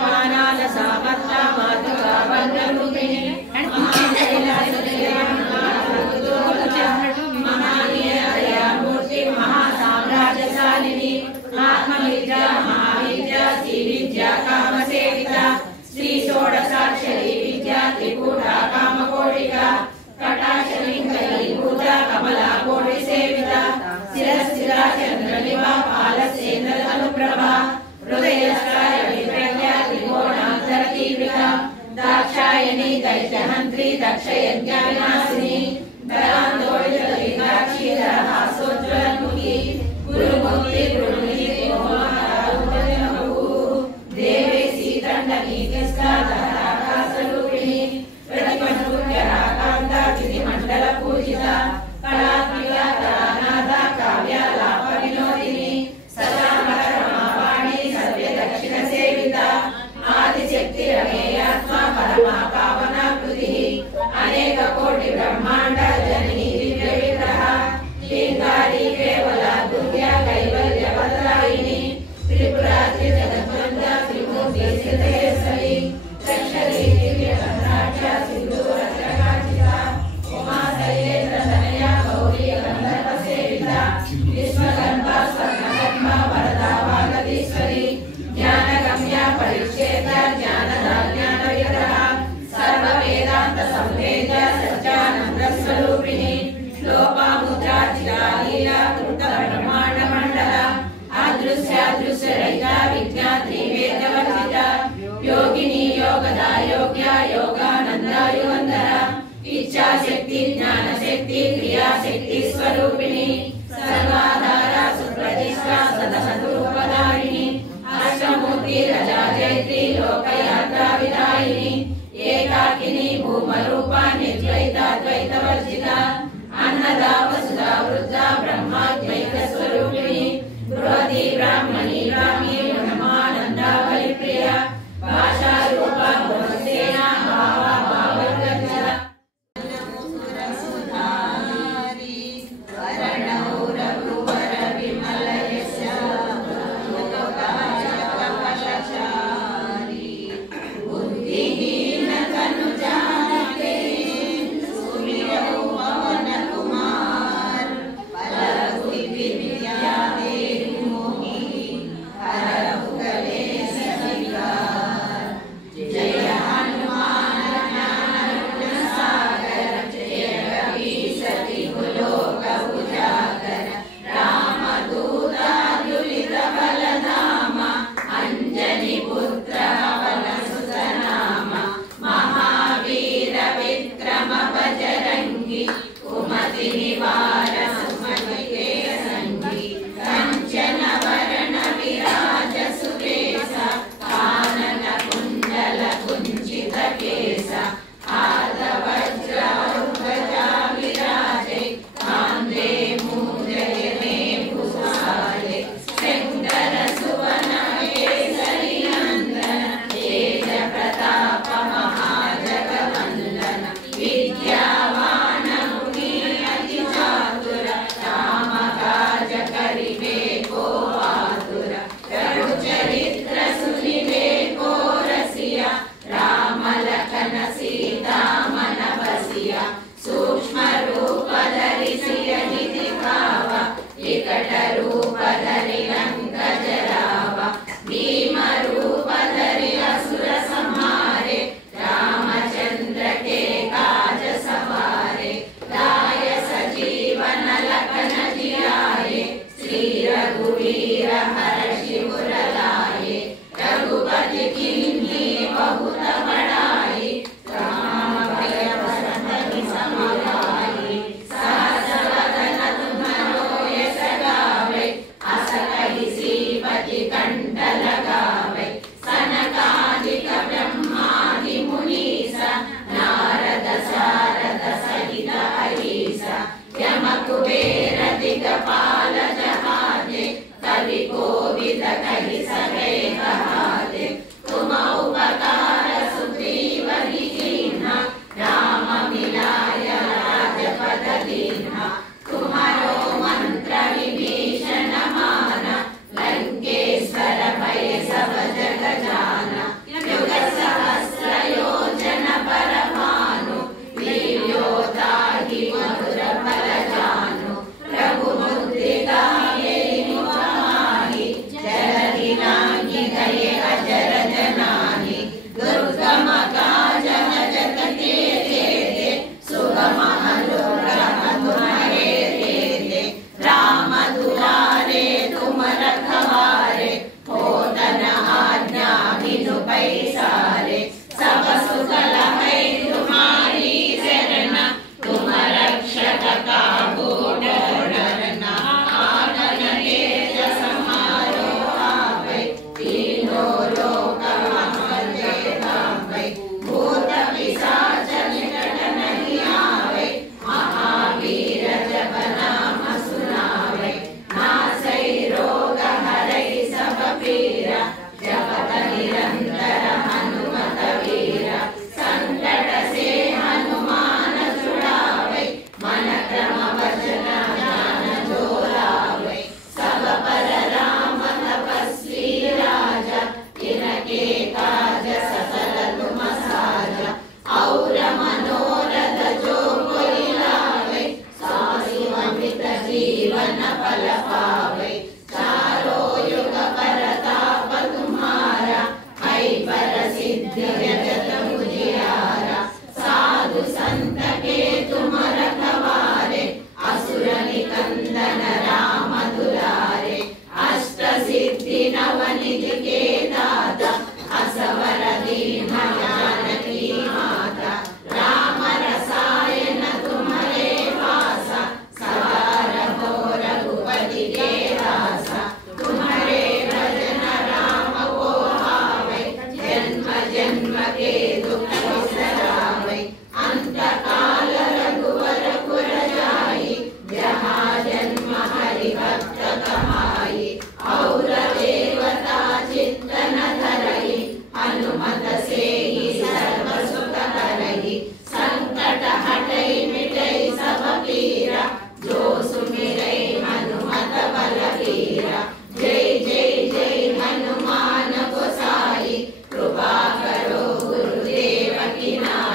मानाल सामत्ता मातुका वंदरूपिणी महानीय महासाम्राज्यशालिनी आत्मविद्या महाविद्या श्री विद्या कामसेविता श्री षोडशाक्षरी विद्या त्रिकूटा कामकोटिका कटाक्षलिंगलीभूता कमला कोटि सेविता शिरस्थिरा चंद्रलिवा पालसेन्द्र अनुप्रभा हृदयस्थायिनी प्रज्ञा त्रिकोणान्तरतीव्रिता दाक्षायणी दैत्यहन्त्री दक्षयज्ञविनाशिनी दयान्दोलितलीलाक्षी दरहासोज्ज्वलमुखी गुरुमूर्ति गुरुमुनि देवे सीतण्डनीतिस्था दहराकाशरूपिणी प्रतिपन्मुख्यराकान्ता चितिमण्डल पूजिता कलात्मिका कलानादा काव्यालाप विनोदिनी सदा रमावाणी सव्य दक्षिण सेविता आदिशक्ति रमेयात्मा परमा पावना कृतिः अनेक कोटि ब्रह्मांड जननी दिव्य विग्रह लिंगारी केवला दुर्गा कैवल्य वदरायिनी त्रिपुरा त्रिजगन्वन्द त्रिमूर्ति सिद्धेश्वरी चक्षरी दिव्य सम्राज्या सिंधूर चकाचिता उमा शैलेन्द्र तनया गौरी गंधर्व सेविता विश्वकर्मा स्वर्णकर्मा वरदा वागदीश्वरी ज्ञानगम्या परिच्छेदा ज्ञानदा ज्ञान विग्रह सर्व वेदांत संवेद्या सच्चानंद स्वरूपिणी लोपामुद्रा चिरालीला कृत ब्रह्मांड मंडल अदृश्यादृश्य रहिता विज्ञात्री वेदवर्जिता योगिनी योगदा योग्या योगानंदा युगंधरा इच्छा शक्ति ज्ञान शक्ति क्रिया शक्ति स्वरूपिणी सर्वाधारा सुप्रतिष्ठा सदसद्रूपधारिणी अष्टमूर्ति रजा जयत्री लोकयात्रा विदायिनी एकाकिनी भूमरूपा निर्द्वैताद्वैतवर्जिता अन्नदा वसुधा वृद्धा ब्रह्माद्वैत स्वरूपिणी बृहती ब्राह्मणी ब्राह्मी ब्रह्मानंदा बलिप्रिया भाषा रूपा गुणसेना भावा भावगर्जना Bala पैसारे सब सुख लहै तुम्हारी शरण तुम रक्षक काहू डरना आनन तेज समारो आवै तीनों लोक महले धामै भूत पिशाच निकट नहीं आवै महावीर जप नाम सुनावै नासै रोग हरै सब पीरा जपत निरंतर हनुमत वीरा संकट से हनुमान छुड़ावै मन क्रम वचन ज्ञान जो लावै सब पर राम तपस्वी राजा इनके काज सकल तुम साजा और मनोरथ जो कोई लावै सासु अमित जीवन फल पावै चारों युग परताप तुम्हारा है पर सिद्धि जगत उजियारा साधु संत के तुम रखवारे असुर निकंदन राम दुलारे अष्ट सिद्धि नव निधि के दाता असवर दीन जानकी माता राम रसायन तुम्हारे पासा सदा रहो रघुपति के दासा तुम्हारे भजन राम को भावै जन्म जन्म के दुख बिसरावै अंत काल रघुवर पुर जाई जहाँ जन्म हरि भक्त कमाई और देवता चित्त न धरई हनुमत से ही सर्व सुख करई संकट हटई मिटई सब पीरा जो सुमिरै हनुमत बलबीरा जय जय जय हनुमान गोसाई कृपा करो गुरुदेव की नाई।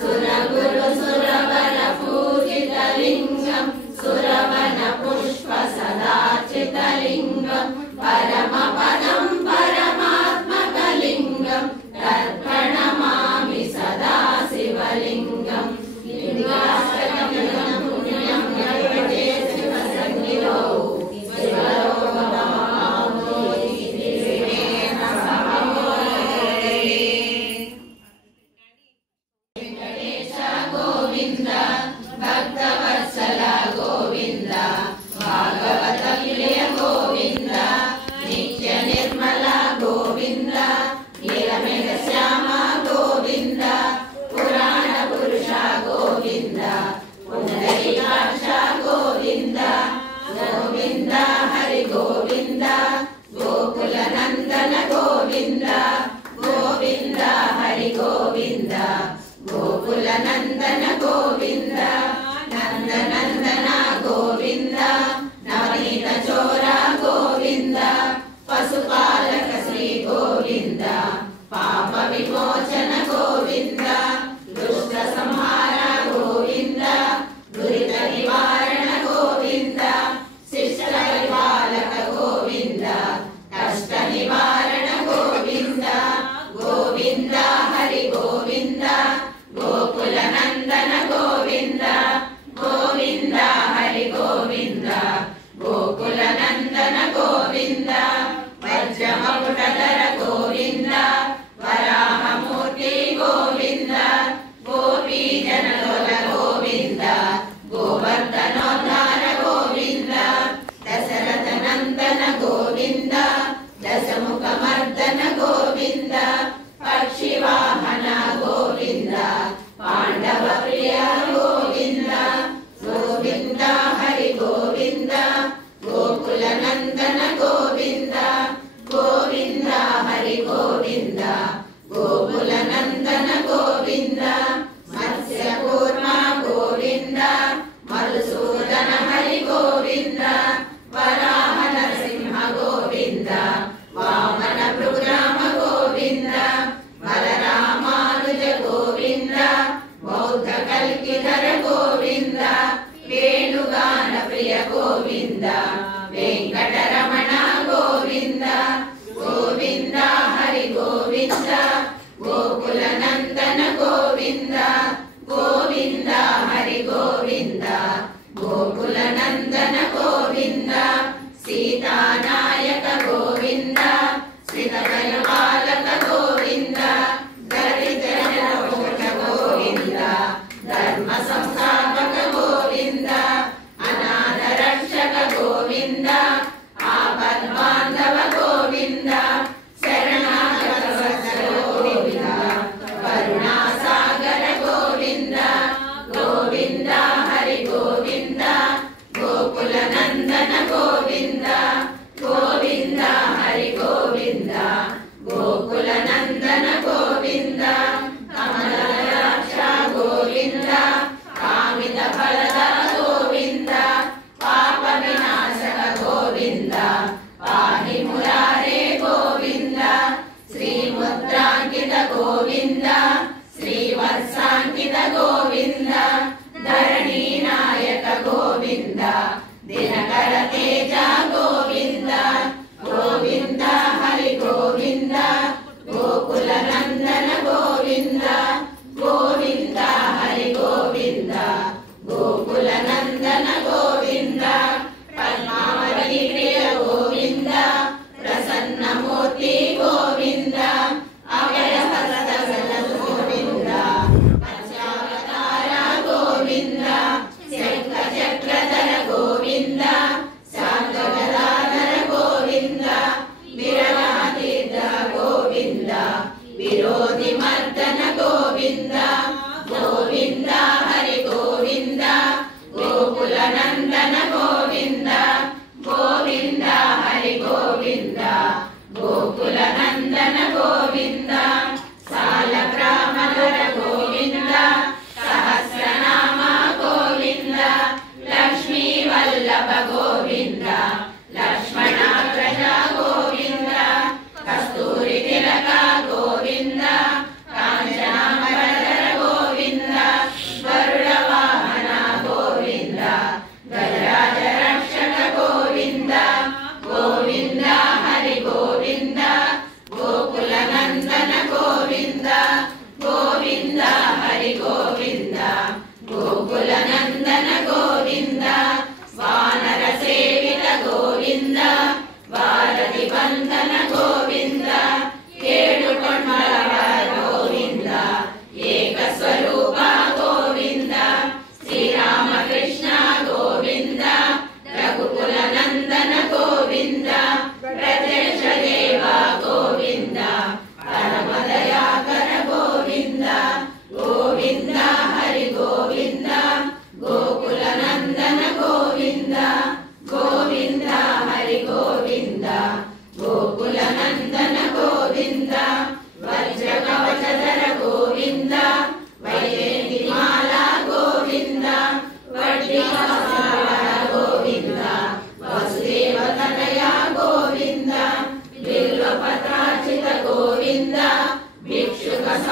सुरगुरु सुरवर पूजितलिङ्गं सुरवन पुष्प सदार्चितलिङ्गं परमपदं परमात्मकलिङ्गं तत्प्रणमामि सदा शिवलिङ्गं लिङ्गाष्टकं पुण्यं यज्ञे शिवसंज्ञो भक्तवत्सल गोविंद भागवत प्रिय गोविंद नित्य निर्मल गोविंद नीलमेघ श्याम गोविंद पुराण पुरुष गोविंद पुंडरीकाक्ष गोविंद गोविंद हरि गोविंद गोकुल नंदन गोविंद गोविंद हरि गोविंद गोकुल नंदन गोविंद नंद नंदन गोविंद नवनीत चोर गोविंद पशुपालक श्री गोविंद पाप विमोचन गोविंद दुष्ट संहार गोविंद दुरित निवारण गोविंद शिष्ट परिपालक गोविंद कष्ट निवारण गोविंद गोविंद हरि गोविंद गोकुल नंदन गोविंद गोविंद हरि गोविंद गोकुल नंदन गोविंद वज्रमकुटधर गोविंद वराहमूर्ति गोविंद गोपी जनलोल गोविंद गोवर्धनोद्धार गोविंद दशरथ नंदन गोविंद दशमुखमर्दन गोविंद पक्षिवाहन गोविंद पांडव प्रिय गोविंद गोविंद हरि गोविंद गोकुल नंदन गोविंद गोविंद हरि गोविंद गोकुल नंदन गोविंद मत्स्य कूर्म गोविंद मधुसूदन हरि गोविंद वराह नरसिंह गोविंद वामन प्रोग्राम गोविंद बलरामानुज गोविंद बौद्ध कल्किधर गोविंद वेणुगान प्रिय गोविंद वेंकटरमण गोविंद गोविंद हरि गोविंद गोकुल नंदन गोविंद गोविंद हरि गोविंद गोकुल नंदन गोविंद सीतानायक गोविंद श्रितपरिपालक गोविंद दरिद्र गोविंद धर्म संस्थापक गोविंद अनाथ रक्षक गोविंद आपद बांधव गोविंद शरणागत वत्सल गोविंद करुणा सागर गोविंद गोविंद हरि गोविंद गोकुल नंदन गोविंद गोविंद हरि गोविंद गोकुल नंदन गोविंद कमलाक्ष गोविंद कामित फलद गोविंद पाप विनाशक गोविंद पाहि मुरारे गोविंद श्री मुद्रांकित गोविंद श्रीवत्सांकित गोविंद धरणी नायक गोविंद दिनकर तेज गोविंद गोविंद हरि गोविंद गोकुल नंदन गोविंद गोविंद हरि गोविंद गोकुल नंदन गोविंद पद्मावती प्रिय गोविंद प्रसन्न मूर्ति गोविंद अभय हस्त गोविंद पंचावतार गोविंद शंख चक्रधर गोविंद शांत गदाधर गोविंद विरलातीर्थ गोविंद विरोधि मर्दन गोविंद गोविंद हरि गोविंद गोकुल नंदन गोविंद गोविंद हरि गोविंद गोकुल नंदन गोविंद सालग्रामधर गोविंद सहस्रनाम गोविंद लक्ष्मी वल्लभ गोविंद लक्ष्मणाग्रज गोविंद कस्तूरी तिलक गोविंद कांचन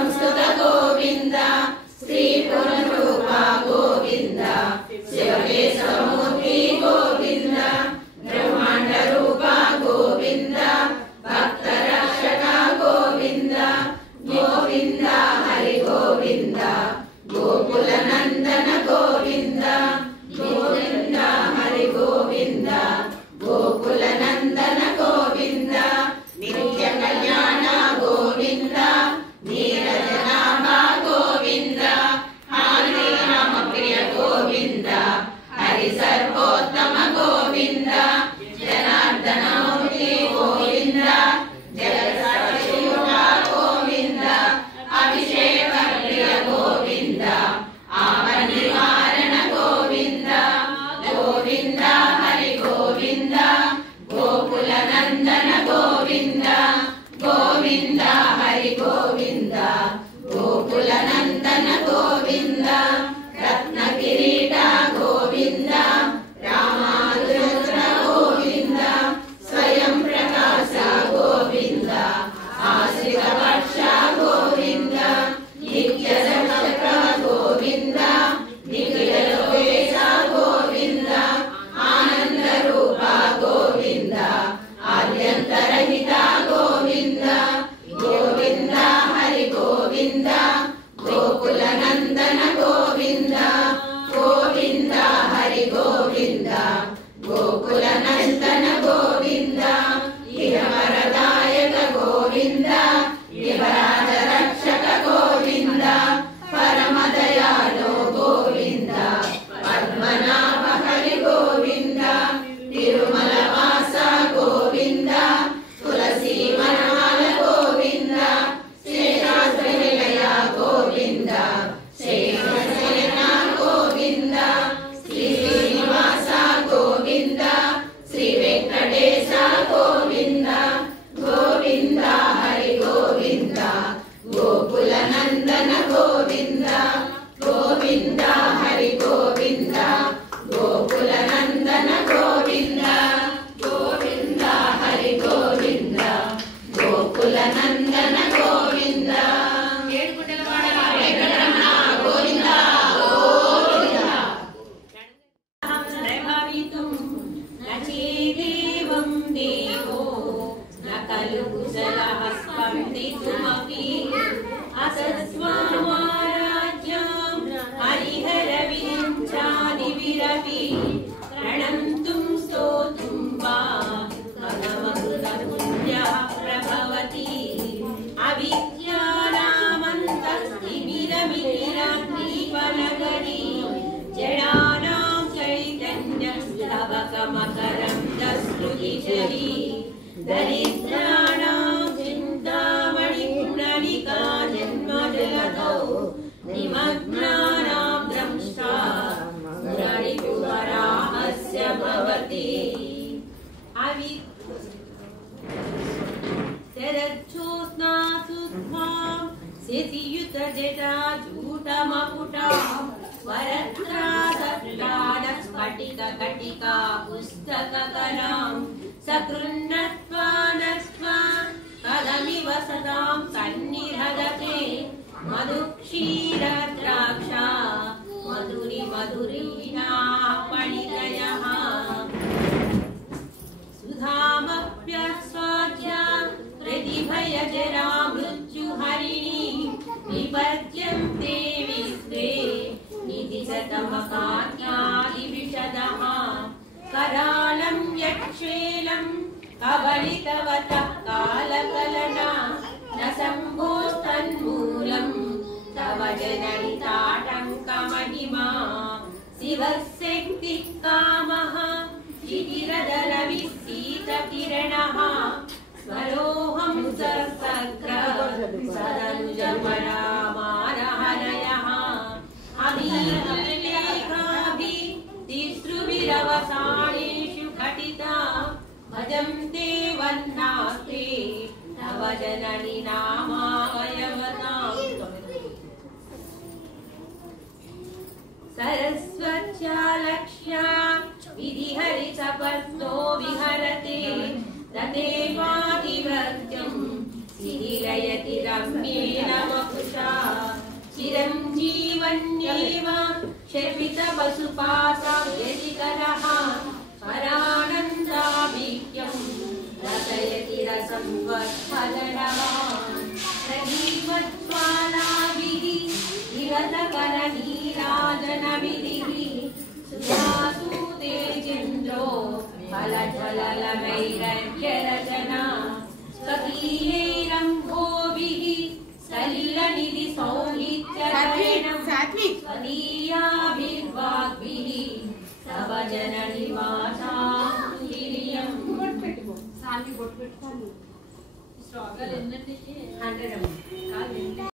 संस्कृत गोविंद स्त्री पुनरूप गोविंद शिवकेशवमूर्ति गोविंद ब्रह्मांड रूप गोविंद भक्त रक्षक गोविंद गोविंद हरि गोविंद गोकुल नंदन गोविंद गोविंद हरि गोविंद गोकुल नंदन गोविंद नित्य कल्याण गोविंद नीरजनाभ गोविंद हानि राम प्रिय गोविंद हरि सर्वोत्तम गोविंद जनार्दन मूर्ति गोविंद जगत्सचिव गोविंद अभिषेक प्रिय गोविंद आपद निवारण गोविंद गोविंद हरि गोविंद गोकुल नंदन गोविंद गोविंद हरि गोविंद गोकुल नंदन गोविंद रत्न किरीट गोविंद रामानुज गोविंद स्वयं प्रकाश गोविंद आश्रित वर्ष गोविंद नित्य रक्षक गोविंद निखिल लोकेश गोविंद आनंद रूप गोविंद आद्यंतरहित गोविंद गोविंद हरि गोविंद गोकुल नंदन गोविंद गोविंद हरि गोविंद गोकुल नंदन गोविंद इहवरदायक गोविंद इहराज रक्षक गोविंद परम दयालो गोविंद पद्मनाभ हरि गोविंद तिरुमल वास गोविंद तुलसी वनमाल गोविंद शेषाद्रि निलय गोविंद शेषसेना गोविंद श्री श्रीनिवास गोविंद श्री वेंकटेश गोविंद गोविंद हरि गोविंद गोकुल नंदन गोविंद गोविंद हरि गोविंद गोकुल नंदन गोविंद गोविंद हरि गोविंद गोकुल नंदन गोविंद वेंकटरमण गोविंद गोविंद प्रभवितुं न चेदेवं देवो न खलु कुशलः स्पन्दितुमपि असत्स्वामाराज्यं हरिहरविरिञ्चादिभिरपि प्रणन्तुं स्तोतुं वा भगवतपुण्यः प्रभवति अविद्यानामन्तस्तिमिरमिहिरग्निवनगरी जडानां चैतन्यस्तबकमकरन्दस्फुटिशरी दरिद्राणां चिन्तामणिपुण्डलिका जन्मजलधौ निमग्नानां द्रंष्टा मुररिपुवराहस्य भवति शरज्योत्स्नासुध्वां सितियुतजटाजूटमकुटां वरत्रासक्ताडस्फटिककटिका पुस्तककलां सकृन्नत्वा नत्वा कदमिव सदां सन्निधदते मधुक्षीरद्राक्षा मधुरि मधुरीणाः पणितयः सुधामप्यस्वाद्या प्रतिभयजरा मृत्युहरिणी विपद्यन्ते विश्वे निधिशतमकान्यादिविशदः करालं यक्षेलं कबलितवतः कालकलना न शम्भोस्तन्मूलं तव जननिताटङ्कमहिमा शिवशक्तिः कामः शिखिरदलविशीतकिरणः स्वरोऽहं ससग्र सदनुजपरामारहरयः अमीलेखाभिः तिसृभिरवसानेषु घटिता भजन्ते वह्नास्ते तव जननि नामावयवताम् सरस्वत्या लक्ष्या विधिहरिसपत्नो विहरते तदेवाधिवत्यं शिथिलयति रम्येन वपुषा वह्न्येव शर्मितपशुपासां व्यतिकरः परानन्दाभिक्यं रसयति रसं वत्फलनवान् प्रदीपज्वालाभिः निरतकरनीराजनविधिः सुधासु तेजेन्द्रो फलज्वललमैरर्घ्यरचना स्वकीयैरम्भोभिः सलिलनिधि सौहित्यर्चनं स्वदीयाभिर्वाग्भिः तव जननि वाचाङ्गिरियम्